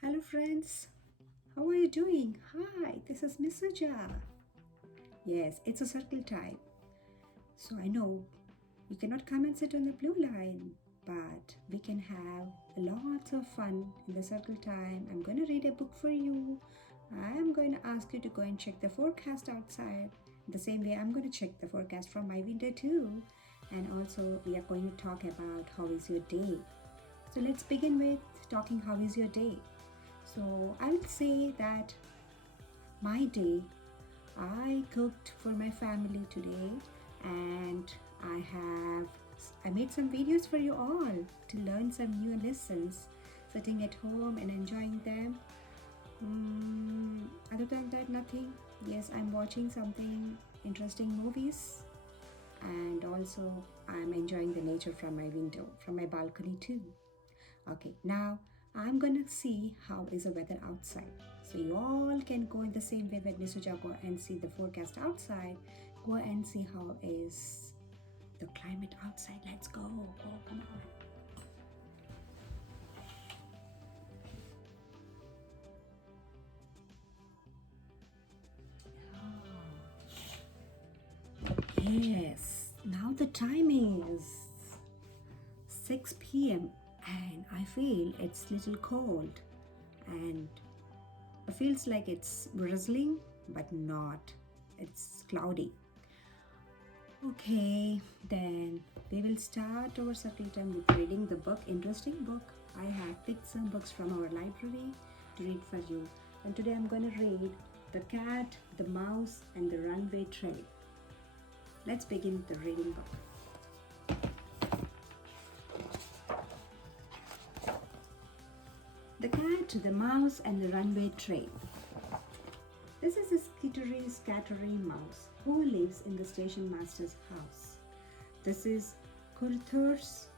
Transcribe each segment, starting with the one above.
Hello, friends. How are you doing? Hi, this is Miss Suja. Yes, it's a circle time. So I know you cannot come and sit on the blue line, but we can have lots of fun in the circle time. I'm going to read a book for you. I'm going to ask you to go and check the forecast outside. The same way, I'm going to check the forecast from my window too. And also, we are going to talk about how is your day. So let's begin with talking how is your day. So I would say that my day, I cooked for my family today and I made some videos for you all to learn some new lessons, sitting at home and enjoying them. Other than that, nothing. Yes, I'm watching something interesting movies and also I'm enjoying the nature from my window, from my balcony too. Okay, now I'm gonna see how is the weather outside. So you all can go in the same way that Nisuja go and see the forecast outside. Go and see how is the climate outside. Let's go. Go, come on. Yes, now the time is 6 p.m. and I feel it's little cold and it feels like it's drizzling but not. It's cloudy. Okay, then we will start our circle time with reading the book. Interesting book. I have picked some books from our library to read for you. And today I'm going to read The Cat, the Mouse, and the Runaway Train. Let's begin the reading book. The Cat, the Mouse, and the Runaway Train. This is a skittery, scattery mouse who lives in the station master's house. This is Carthur's,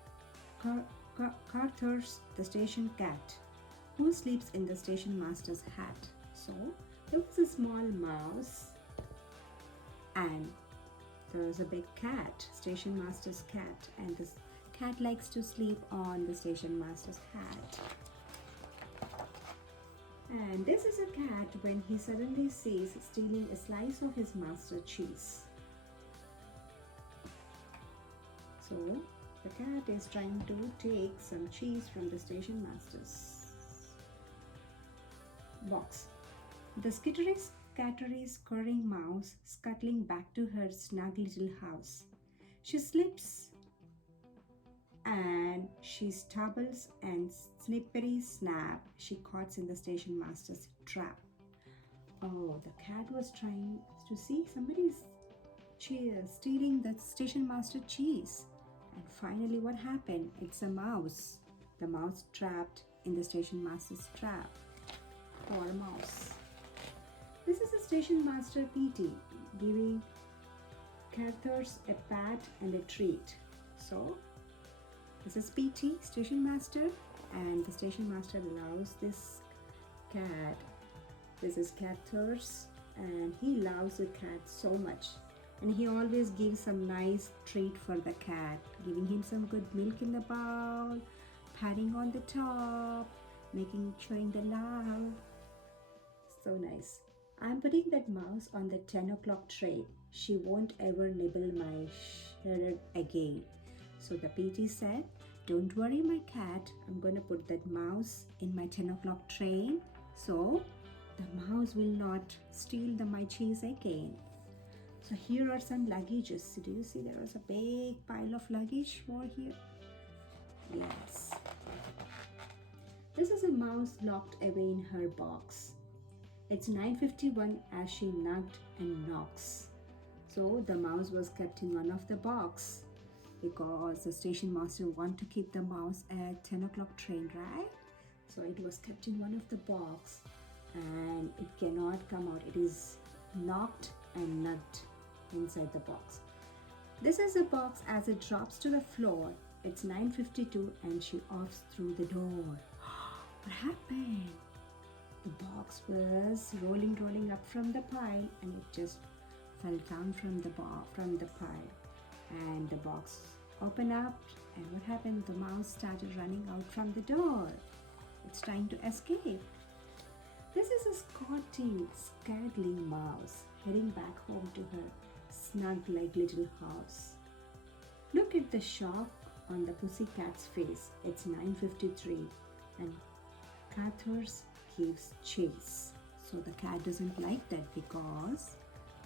the station cat, who sleeps in the station master's hat. So there was a small mouse and there was a big cat, station master's cat, and this cat likes to sleep on the station master's hat. And this is a cat when he suddenly sees stealing a slice of his master's cheese. So the cat is trying to take some cheese from the station master's box. The skittery, scattery, scurrying mouse scuttling back to her snug little house. She slips and she stumbles and slippery snap she caught in the station master's trap. Oh, the cat was trying to see somebody's stealing the station master cheese. And finally, what happened? It's a mouse. The mouse trapped in the station master's trap. Poor mouse. This is the station master Petey giving Carthur's a pat and a treat. So, this is Petey, station master, and the station master loves this cat. This is Carthur's, and he loves the cat so much. And he always gives some nice treat for the cat, giving him some good milk in the bowl, patting on the top, showing the love. So nice. I'm putting that mouse on the 10 o'clock train. She won't ever nibble my shredded again. So the PT said, don't worry, my cat. I'm going to put that mouse in my 10 o'clock train. So the mouse will not steal my cheese again. So here are some luggages. So do you see there was a big pile of luggage over here? Yes. This is a mouse locked away in her box. It's 9:51 as she knocked and knocks. So the mouse was kept in one of the box because the station master wanted to keep the mouse at 10 o'clock train, right? So it was kept in one of the box and it cannot come out. It is knocked and nugged inside the box. This is the box as it drops to the floor. It's 9:52 and she offs through the door. What happened? The box was rolling up from the pile and it just fell down from the pile. And the box opened up and what happened? The mouse started running out from the door. It's trying to escape. This is a scattling mouse heading back home to her snug like little house. Look at the shock on the pussycat's face. It's 9:53 and Cathers gives chase. So the cat doesn't like that because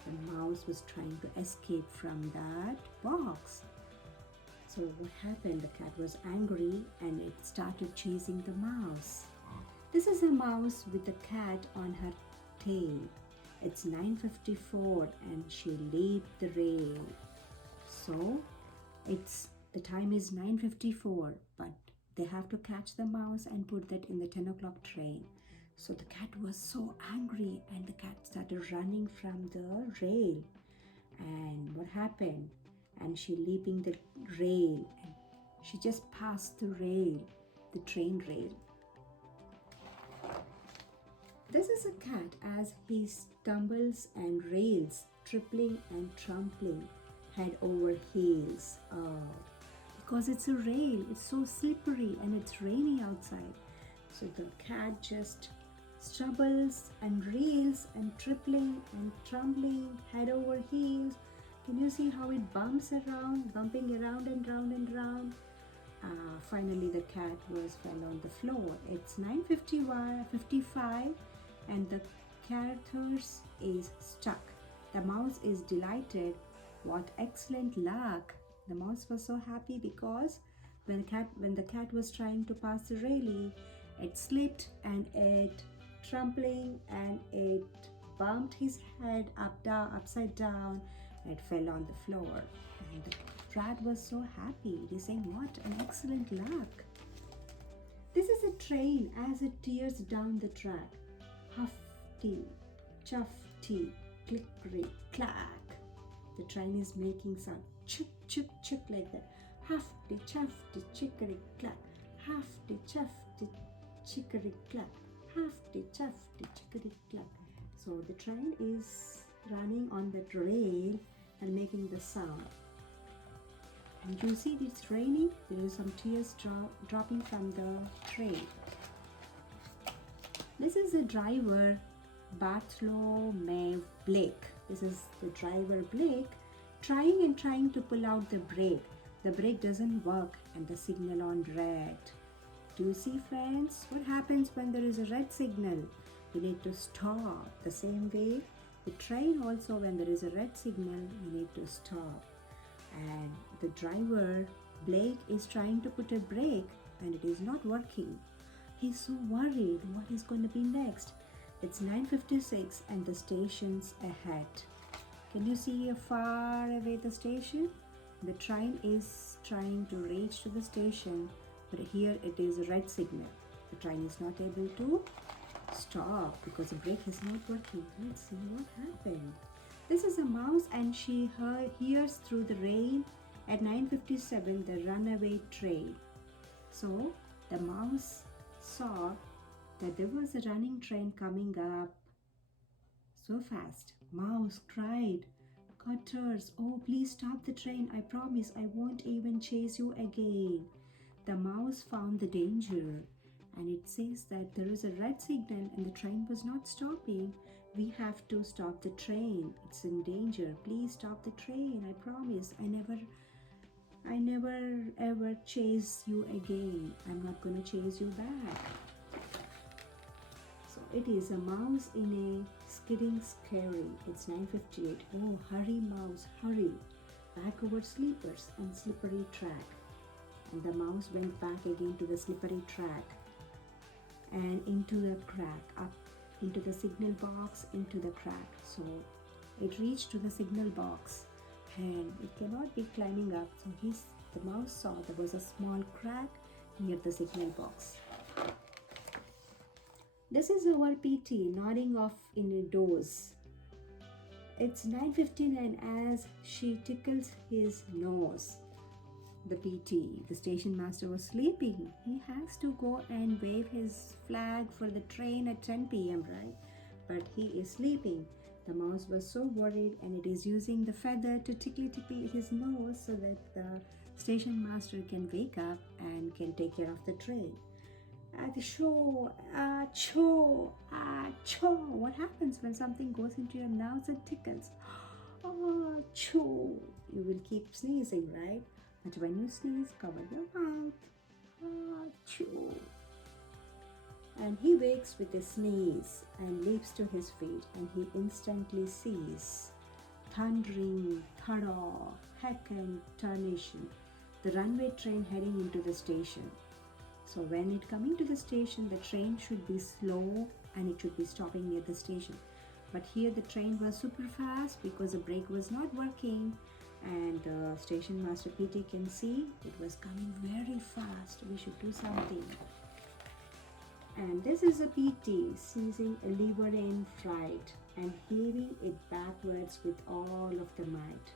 the mouse was trying to escape from that box. So what happened? The cat was angry and it started chasing the mouse. This is a mouse with a cat on her tail. It's 9:54 and she leaped the rail. So the time is 9:54, but they have to catch the mouse and put that in the 10 o'clock train. So the cat was so angry and the cat started running from the rail. And what happened? And she leaping the rail and she just passed the rail, the train rail. This is a cat as he stumbles and rails, tripling and trampling, head over heels. Oh, because it's a rail, it's so slippery and it's rainy outside. So the cat just stumbles and reels and tripling and tumbling, head over heels. Can you see how it bumps around, bumping around and round and round? Finally, the cat fell on the floor. It's 9:55 and the Cathers is stuck. The mouse is delighted. What excellent luck! The mouse was so happy because when the cat was trying to pass the railing, it slipped and it trampling and it bumped his head upside down. It fell on the floor. And the rat was so happy. It is saying, what an excellent luck. This is a train as it tears down the track. Huffty, chuffty, clickety, clack. The train is making sound chuk, chuk, chuk like that. Huffty, chuffty, chickety, clack. Huffty, chuffty, chickety, clack. Huffty, chuffty, chickety, clack. So the train is running on that rail and making the sound. And you see it's raining. There is some tears dropping from the train. This is the driver, Bartholomew Blake. This is the driver Blake trying to pull out the brake. The brake doesn't work and the signal on red. Do you see, friends? What happens when there is a red signal? You need to stop. The same way, the train also, when there is a red signal, you need to stop. And the driver, Blake, is trying to put a brake and it is not working. He's so worried what is going to be next. It's 9:56 and the station's ahead. Can you see far away the station? The train is trying to reach to the station, but here it is a red signal. The train is not able to stop because the brake is not working. Let's see what happened. This is a mouse and she hears through the rain at 9:57 the runaway train. So the mouse saw that there was a running train coming up so fast. Mouse cried, Cutters, oh please stop the train. I promise I won't even chase you again. The mouse found the danger and it says that there is a red signal and the train was not stopping. We have to stop the train. It's in danger. Please stop the train. I promise. I never ever chase you again. I'm not going to chase you back. So it is a mouse in a skidding scary. It's 9:58. Oh, hurry mouse, hurry. Back over sleepers and slippery track. And the mouse went back again to the slippery track and into the crack, up into the signal box, into the crack. So it reached to the signal box and it cannot be climbing up. So the mouse saw there was a small crack near the signal box. This is our PT nodding off in a doze. It's 9:59 as she tickles his nose. The PT, the station master, was sleeping. He has to go and wave his flag for the train at 10 p.m., right? But he is sleeping. The mouse was so worried and it is using the feather to tickle his nose so that the station master can wake up and can take care of the train. at the show. Cho, cho. What happens when something goes into your nose and tickles? Oh, cho. You will keep sneezing, right? But when you sneeze, cover your mouth. Ah, cho. And he wakes with a sneeze and leaps to his feet, and he instantly sees thundering, thada, heck and tarnation, the runway train heading into the station. So when it coming to the station, the train should be slow and it should be stopping near the station. But here the train was super fast because the brake was not working, and the station master PT can see it was coming very fast. We should do something. And this is a PT seizing a lever in fright and heaving it backwards with all of the might.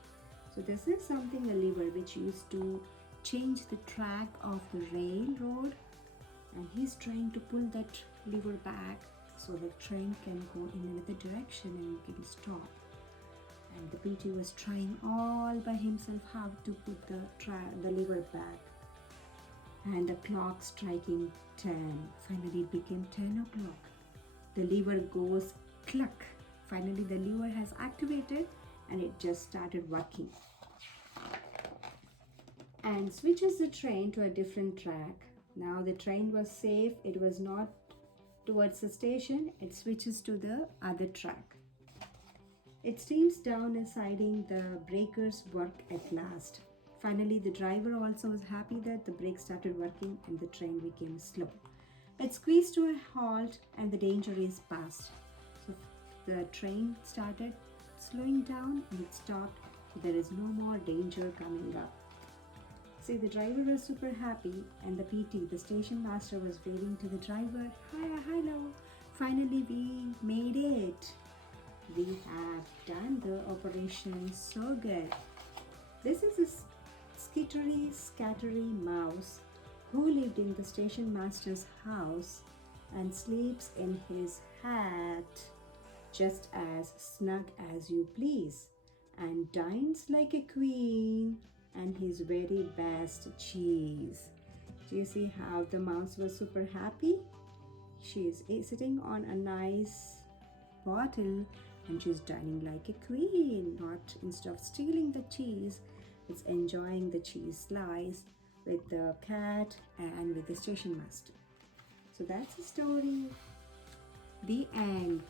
So this is something, a lever which used to change the track of the railroad, and he's trying to pull that lever back so the train can go in another direction and can stop. And the PT was trying all by himself how to put the lever back. And the clock striking 10. Finally it became 10 o'clock. The lever goes cluck. Finally the lever has activated and it just started working. And switches the train to a different track. Now the train was safe. It was not towards the station. It switches to the other track. It steams down a siding. The breakers work at last. Finally, the driver also was happy that the brakes started working and the train became slow. It squeezed to a halt and the danger is past. So the train started slowing down and it stopped. So there is no more danger coming up. See, the driver was super happy, and the PT, the station master, was waving to the driver. Hi, hello. Finally, we made it. We have done the operation so good. This is a skittery, scattery mouse who lived in the station master's house and sleeps in his hat just as snug as you please, and dines like a queen and his very best cheese. Do you see how the mouse was super happy? She is sitting on a nice bottle and she's dining like a queen. Not instead of stealing the cheese, it's enjoying the cheese slice with the cat and with the station master. So that's the story. The end.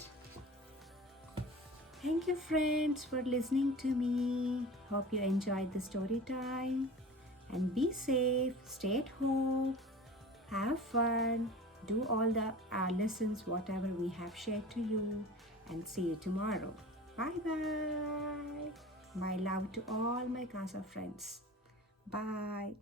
Thank you, friends, for listening to me. Hope you enjoyed the story time. And be safe, stay at home, have fun, do all the lessons, whatever we have shared to you, and see you tomorrow. Bye bye. My love to all my Casa friends. Bye.